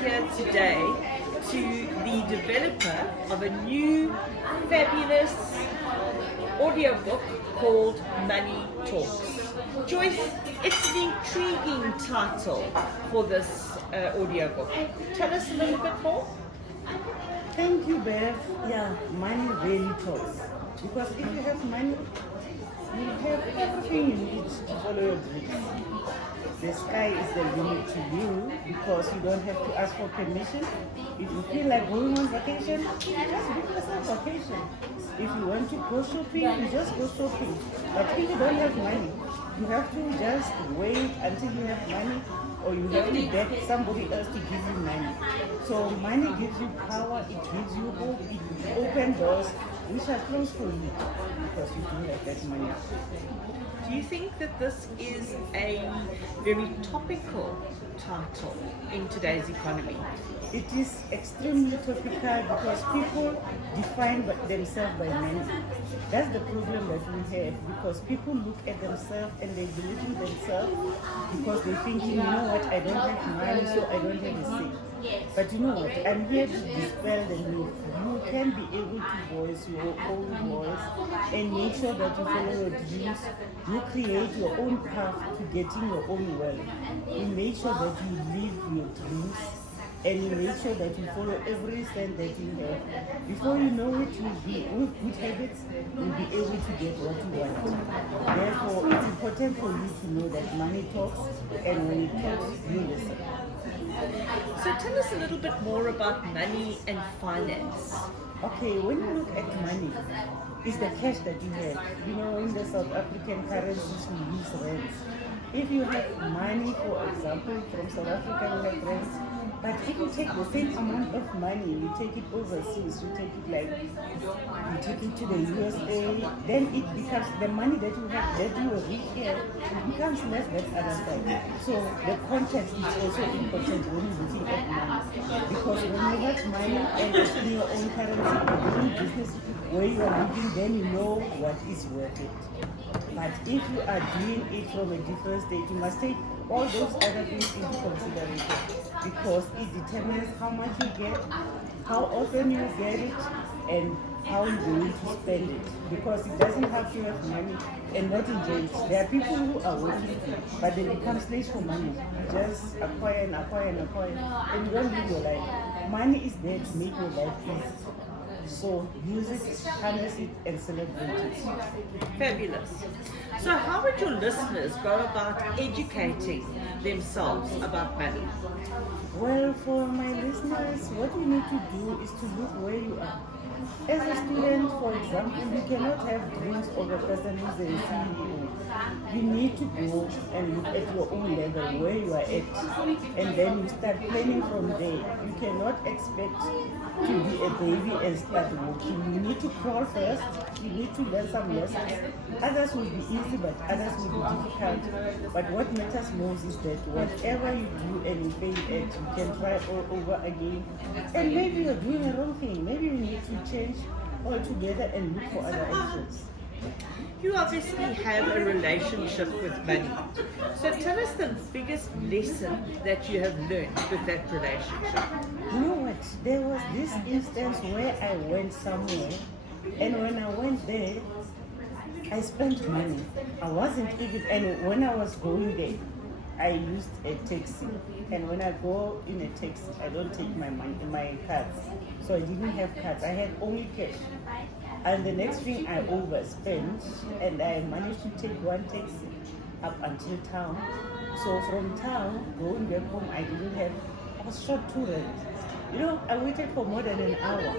here today to the developer of a new fabulous audiobook called Money Talks. Joyce, it's an intriguing title for this audiobook. Tell us a little bit more. Thank you, Bev. Yeah, money really talks. Because if you have money, you have everything you need to follow your dreams. The sky is the limit to you because you don't have to ask for permission. If you feel like going on vacation, just book yourself vacation. If you want to go shopping, you just go shopping. But if you don't have money, you have to just wait until you have money, or you have to beg somebody else to give you money. So money gives you power, it gives you hope, it opens doors which are closed for you because you do have that money. Do you think that this is a very topical title in today's economy? It is extremely topical because people define themselves by money. That's the problem that we have because people look at themselves and they believe in themselves because they're thinking, you know what, I don't have money, so I don't have a say. But you know what, I'm here to dispel the myth. You can be able to voice your own voice and make sure that you follow your dreams. You create your own path to getting your own wealth. You make sure that you live your dreams and you make sure that you follow every cent that you have. Before you know it, you'll be with good habits, you'll be able to get what you want. Therefore, it's important for you to know that money talks, and when it talks, you listen. So tell us a little bit more about money and finance. Okay, when you look at money, it's the cash that you have. You know, in the South African currencies, we use rands. If you have money, for example, from South Africa, you have rands. But if you take the same amount of money, you take it overseas, you take it to the USA, then it becomes the money that you have, that you reach here, it becomes less than other side. So the context is also important when you're looking at money. Because when you have money and it's in your own currency, you're doing business where you are living, then you know what is worth it. But if you are doing it from a different state, you must take all those other things into consideration because it determines how much you get, how often you get it, and how you're going to spend it. Because it doesn't have to have money and not enjoy it. There are people who are working, but they become slaves for money. You just acquire and acquire and acquire, and you don't live your life. Money is there to make your life easy. So use it, harness it, and celebrate it. Fabulous. So how would your listeners go about educating themselves about money? Well, for my listeners, what you need to do is to look where you are. As a student, for example, you cannot have dreams of a person who's a CEO. You need to go and look at your own level, where you are at, and then you start planning from there. You cannot expect to be a baby and start walking. You need to crawl first. You need to learn some lessons. Others will be easy, but others will be difficult. But what matters most is that whatever you do and you fail at, you can try all over again. And maybe you're doing the wrong thing. Maybe you need to change altogether and look for other options. You obviously have a relationship with money. So tell us the biggest lesson that you have learned with that relationship. You know what? There was this instance where I went somewhere, and when I went there, I spent money. I wasn't even, and when I was going there, I used a taxi. And when I go in a taxi, I don't take my money, my cards. So I didn't have cards. I had only cash. And the next thing I overspent, and I managed to take one taxi up until town. So from town, going back home, I was short 2 rand. You know, I waited for more than an hour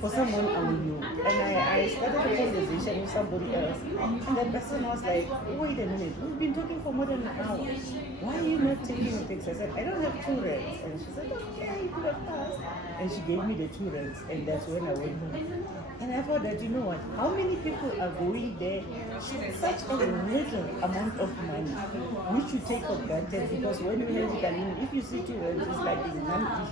for someone I knew. And I started a conversation with somebody else. And that person was like, wait a minute, we've been talking for more than an hour. Why are you not taking a taxi? I said, I don't have 2 rands. And she said, okay, you could have passed. And she gave me the 2 rands. And that's when I went home. And I thought that, you know what, how many people are going there such a little amount of money, which you take for granted, because when you have it, I mean, if you see 2 rands, it's like it's money.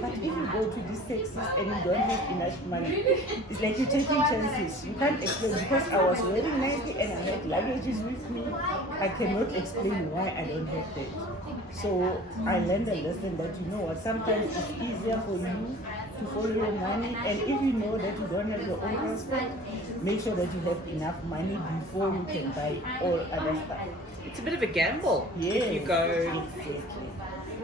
But if you go to these taxis and you don't have enough money, it's like you're taking chances. You can't explain because I was wearing nicely and I had luggages with me. I cannot explain why I don't have that. So I learned a lesson that you know what, sometimes it's easier for you to follow your money, and if you know that you don't have your own transport, make sure that you have enough money before you can buy all other stuff. It's a bit of a gamble if you go. Exactly.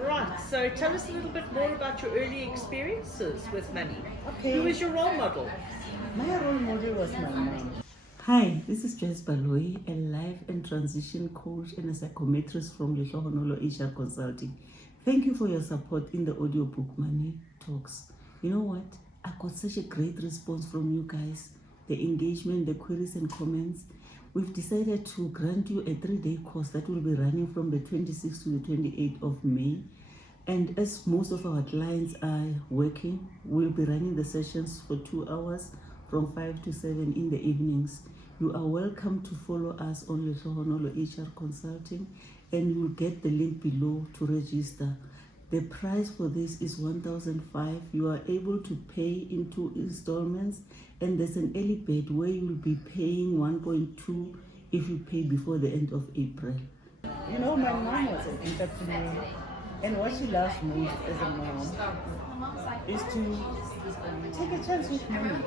Right, so tell us a little bit more about your early experiences with money. Okay. Who was your role model? My role model was my mom. Hi, this is Joyce Baloyi, a life and transition coach and a psychometrist from Lehlohonolo HR Consulting. Thank you for your support in the audiobook Money Talks. You know what? I got such a great response from you guys. The engagement, the queries and comments. We've decided to grant you a 3-day course that will be running from the 26th to the 28th of May. And as most of our clients are working, we'll be running the sessions for 2 hours from 5 to 7 in the evenings. You are welcome to follow us on Lehlohonolo HR Consulting, and you will get the link below to register. The price for this is $1,005. You are able to pay in 2 installments, and there's an early bird where you will be paying 1.2 if you pay before the end of April. You know, my mom was an entrepreneur, and what she loves most as a mom is to take a chance with money.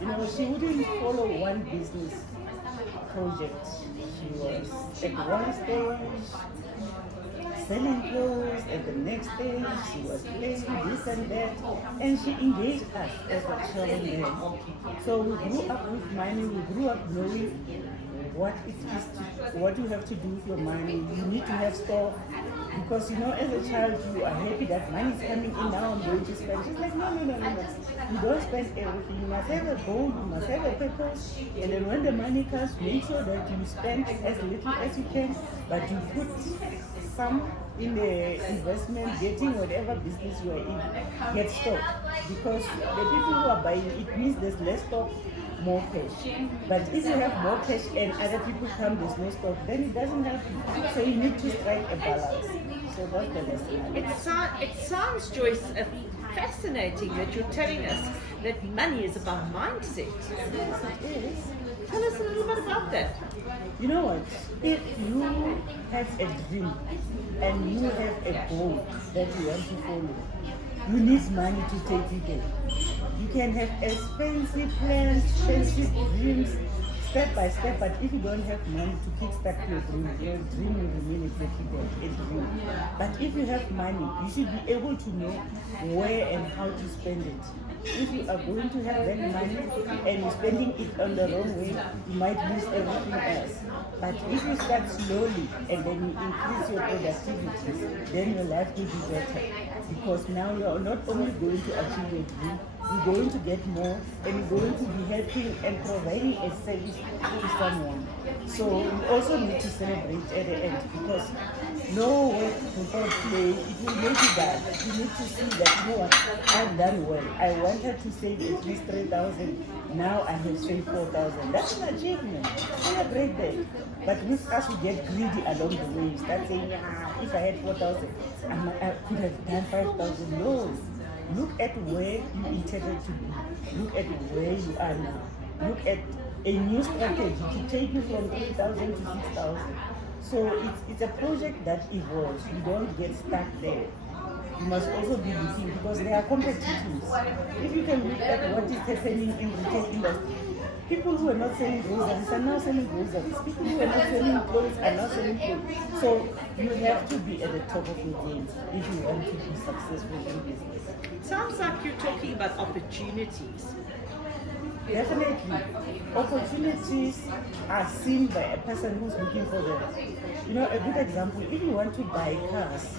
You know, she wouldn't follow one business project. She was at one stage selling clothes, at the next stage she was playing this and that, and she engaged us as a children. So we grew up with money, we grew up knowing what it is, what you have to do with your money. You need to have stock, because you know, as a child you are happy that money is coming in, now I'm going to spend. She's like, no. You don't spend everything. You must have a goal, you must have a purpose, and then when the money comes, make sure that you spend as little as you can, but you put some in the investment, getting whatever business you are in, get stock. Because the people who are buying, it means there's less stock, more cash. But if you have more cash and other people come, there's no stock, then it doesn't help you. So you need to strike a balance. So that's the lesson. It sounds, Joyce, fascinating that you're telling us that money is about mindset. Yes, it is. Tell us a little bit about that. You know what? If you have a dream and you have a goal that you want to follow, you need money to take you there. You can have expensive plans, expensive dreams, step by step, but if you don't have money to kickstart your dream will remain exactly that, a dream. But if you have money, you should be able to know where and how to spend it. If you are going to have that money and you're spending it on the wrong way, you might lose everything else. But if you start slowly and then you increase your productivity, then your life will be better. Because now you are not only going to achieve your dream, you're going to get more, and you're going to be helping and providing a service to someone. So you also need to celebrate at the end, because no work without play, it will make you bad. You need to see that, you know what, I've done well. I wanted to save at least 3,000, now I have saved 4,000. That's an achievement. Celebrate that. But with us, we get greedy along the way. You start saying, if I had 4,000, I could have done 5,000. No. Look at where you intended to be. Look at where you are now. Look at a new strategy to take you from 3,000 to 6,000. So it's a project that evolves. You don't get stuck there. You must also be looking, because there are competitors. If you can look at what is happening in the retail industry, people who are not selling groceries are now selling groceries. People who are not selling clothes are now selling clothes. So you have to be at the top of your game if you want to be successful in business. Sounds like you're talking about opportunities. Definitely. Opportunities are seen by a person who's looking for them. You know, a good example, if you want to buy cars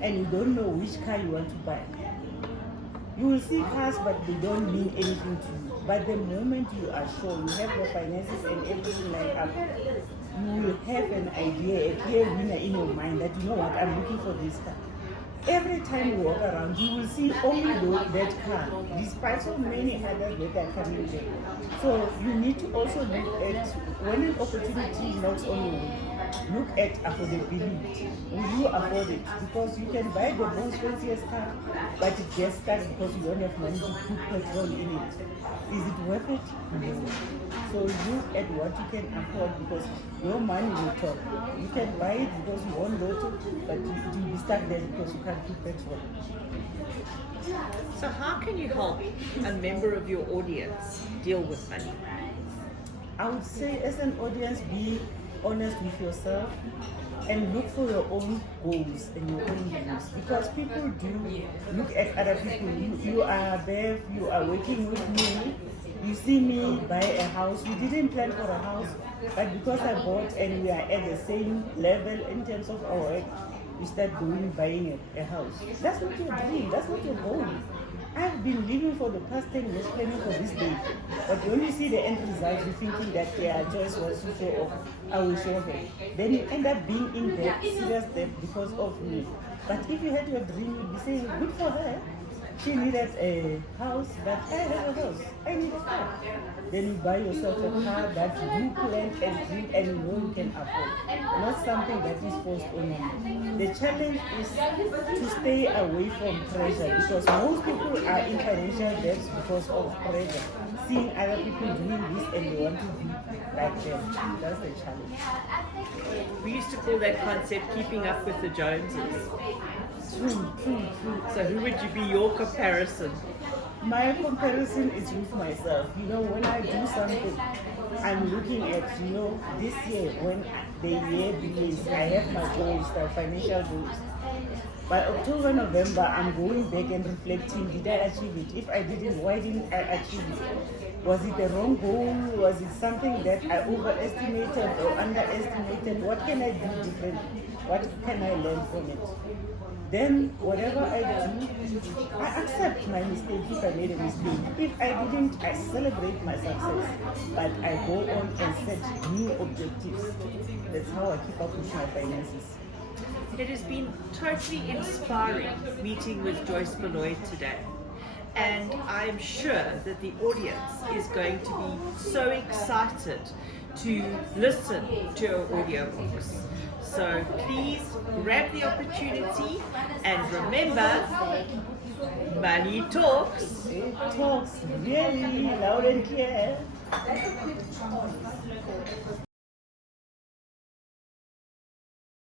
and you don't know which car you want to buy, you will see cars but they don't mean anything to you. But the moment you are sure, you have your finances and everything lined up, you will have an idea, a clear winner in your mind that, you know what, I'm looking for this car. Every every time you walk around, you will see only that car, despite so many others that are coming there. So you need to also look at, when an opportunity knocks on your way, look at affordability. Will you afford it? Because you can buy the most fanciest car, but it gets stuck because you don't have money to put petrol in it. Is it worth it? No. So look at what you can afford, because your money will talk. You can buy it because you want lotto, but you'll be stuck there because you can't put petrol. So how can you help a member of your audience deal with money? I would say, as an audience, be honest with yourself and look for your own goals and your own dreams, because people do look at other people. You are Bev, you are working with me, you see me buy a house. We didn't plan for a house, but because I bought and we are at the same level in terms of our work, you start buying a house. That's not your dream, that's not your goal. I've been living for the past 10 years planning for this day. But when you see the end result, you're thinking that, yeah, Joyce wants to show off, I will show her. Then you end up being in debt, serious debt because of me. But if you had your dream, you'd be saying, good for her. She needed a house, but I have a house. I need a car. Then you buy yourself a car that you planned and dream and you know you can afford. Not something that is forced on you. The challenge is to stay away from pressure, because most people are in financial debts because of pressure. Seeing other people doing this and they want to be like them. That's the challenge. We used to call that concept keeping up with the Joneses. True. So who would you be your comparison? My comparison is with myself. You know, when I do something, I'm looking at, this year, when the year begins, I have my goals, the financial goals. By October, November, I'm going back and reflecting, did I achieve it? If I didn't, why didn't I achieve it? Was it the wrong goal? Was it something that I overestimated or underestimated? What can I do differently? What can I learn from it? Then whatever I do, I accept my mistake if I made a mistake. If I didn't, I celebrate my success. But I go on and set new objectives. That's how I keep up with my finances. It has been totally inspiring meeting with Joyce Baloyi today. And I'm sure that the audience is going to be so excited to listen to her audiobooks. So please grab the opportunity and remember, money talks. It talks really loud and clear.